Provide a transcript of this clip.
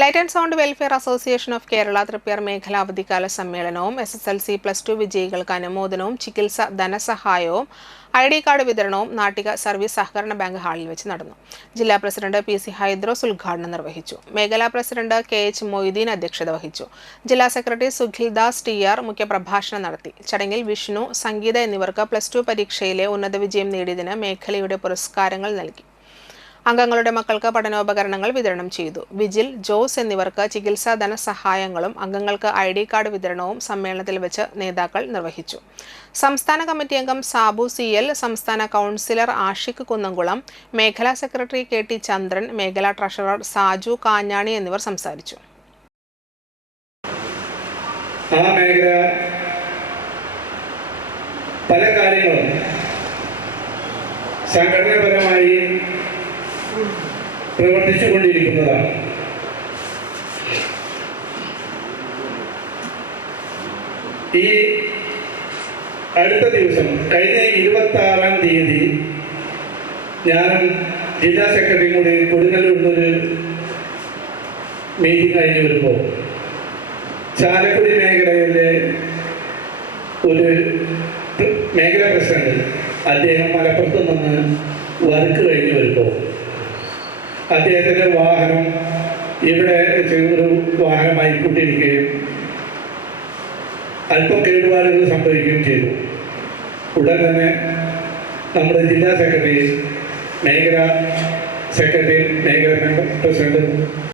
Light and sound welfare association of Kerala Triprayar മേഖലാ അവധിക്കാല സമ്മേളനവും SSLC +2 വിജയികൾക്ക് അനുമോദനവും ചികിത്സ ധനസഹായവും ID കാർഡ് വിതരണവും നാട്ടിക സർവീസ് സഹകരണ ബാങ്ക് ഹാളിൽ വെച്ച് നടന്നു. ജില്ലാ പ്രസിഡന്റ് PC ഹൈദ്രോസ് ഉദ്ഘാടനം നിർവഹിച്ചു. മേഖലാ പ്രസിഡന്റ് KH മൊയ്തീൻ അധ്യക്ഷത വഹിച്ചു. ജില്ലാ സെക്രട്ടറി സുഖിൽദാസ് TR മുഖ്യപ്രഭാഷണം നടത്തി. ചടങ്ങിൽ വിഷ്ണു, സംഗീത എന്നിവർക്ക് +2 പരീക്ഷയിലെ ഉന്നത വിജയം നേടിയതിന് മേഖലയുടെ പുരസ്കാരങ്ങൾ നൽകി. അംഗങ്ങളുടെ മക്കൾക്ക് പഠനോപകരണങ്ങൾ വിതരണം ചെയ്തു. വിജിൽ, ജോസ് എന്നിവർക്ക് ചികിത്സാ ധനസഹായങ്ങളും അംഗങ്ങൾക്ക് ID കാർഡ് വിതരണവും സമ്മേളനത്തിൽ വെച്ച് നേതാക്കൾ നിർവഹിച്ചു. സംസ്ഥാന കമ്മിറ്റി അംഗം സാബു CL, സംസ്ഥാന കൗൺസിലർ ആഷിഖ് കുന്നംകുളം, മേഖലാ സെക്രട്ടറി KT ചന്ദ്രൻ, മേഖലാ ട്രഷറർ സാജു കാഞ്ഞാണി എന്നിവർ സംസാരിച്ചു. പല കാര്യങ്ങളും സംഘടനാപരമായി പ്രവർത്തിച്ചുകൊണ്ടിരിക്കുന്നതാണ്. ഈ അടുത്ത ദിവസം കഴിഞ്ഞ 26-ാം തീയതി ഞാനും ജില്ലാ സെക്രട്ടറിയും കൂടി കൊടുങ്ങല്ലൂരിൽ മീറ്റിംഗ് കഴിഞ്ഞ് വരുമ്പോൾ ചാലക്കുടി മേഖലയിലെ ഒരു മേഖലാ പ്രസിഡന്റ് അദ്ദേഹം മലപ്പുറത്ത് നിന്ന് വർക്ക് കഴിഞ്ഞ് വരുമ്പോൾ അദ്ദേഹത്തിൻ്റെ വാഹനം ഇവിടെ ഒരു വാഹനമായി കൂട്ടിയിരിക്കുകയും അല്പം കേടുപാടുകൾ സംഭവിക്കുകയും ചെയ്തു. ഉടൻ തന്നെ നമ്മുടെ ജില്ലാ സെക്രട്ടറി, മേഖലാ സെക്രട്ടറി, മേഖലാ പ്രസിഡന്റ്